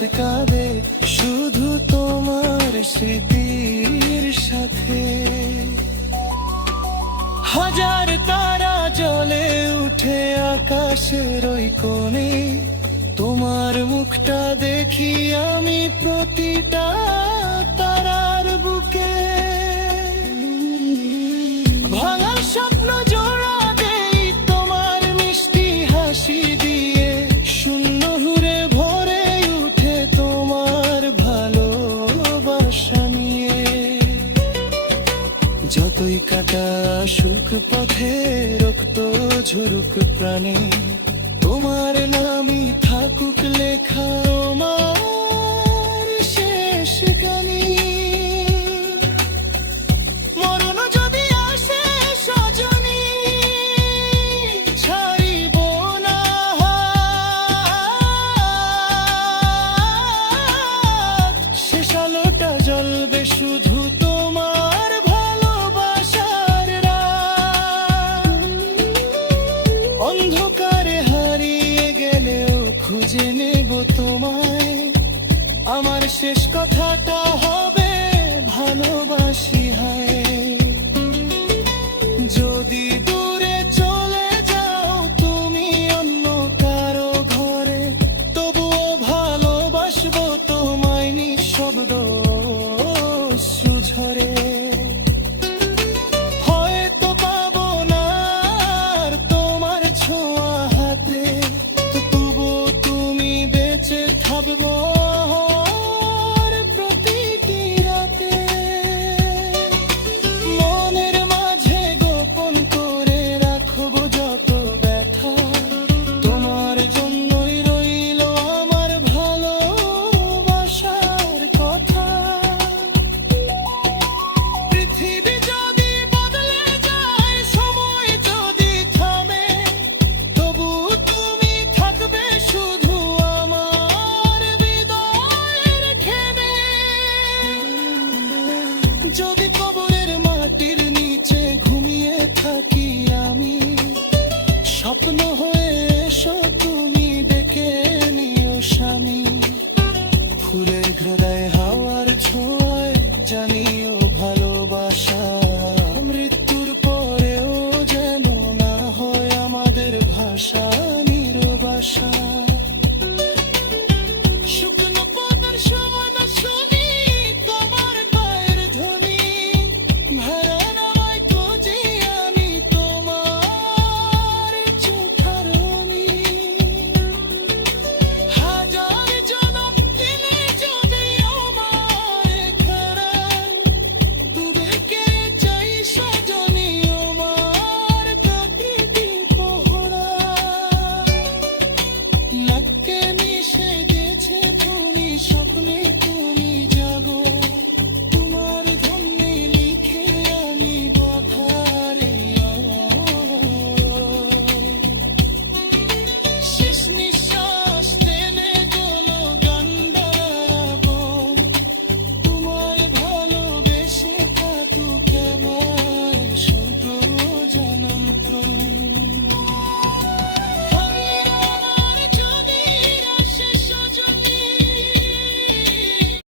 রাত কাঁদে শুধু তোমার স্মৃতির সাথে। হাজার তারা জ্বলে উঠে আকাশের ওই কোণে, তোমার মুখটা দেখি আমি প্রতিটা তারার বুকে। ভাঙা স্বপ্ন জোড়া দেই তোমার মিষ্টি হাসি দিয়ে, শূন্য হুরে ভরে উঠে তোমার ভালোবাসা নিয়ে। যতই কাটা সুখ পথে রক্ত ঝরুক প্রাণে, তোমার নামই থাকুক লেখা আমার শেষ গানে। মরণ যদি আসে সজনী ছাড়িব না, শেষ আলোটা জ্বলবে শুধু তোমার ভালোবাসার রাত। অন্ধকারে হারিয়ে গেলেও খুঁজে নেব তোমায়, আমার শেষ কথাটা হবে ভালোবাসি হায়। যদি দূরে চলে যাও তুমি অন্য কারো ঘরে, তবুও ভালোবাসবো তোমায় নিঃশব্দ সুঝরে। হয়তো পাবো না আর তোমার ছোঁয়া হাতে, তবুও তুমি বেঁচে থাকবো প্রতিটি রাতে। মনের মাঝে গোপন করে রাখবো যত ব্যথা, তোমার জন্যই রইল আমার ভালোবাসার কথা। পৃথিবী যদি বদলে যায়, সময় যদি থামে, তবু তুমি থাকবে শুধু আমার হৃদয়ের খেনে। যদি কবরের মাটির নিচে ঘুমিয়ে থাকি আমি, স্বপ্ন হয়ে এসো তুমি ডেকে নিও স্বামী। ফুলের হৃদয় হাওয়ার ছোঁয়ায় জানিও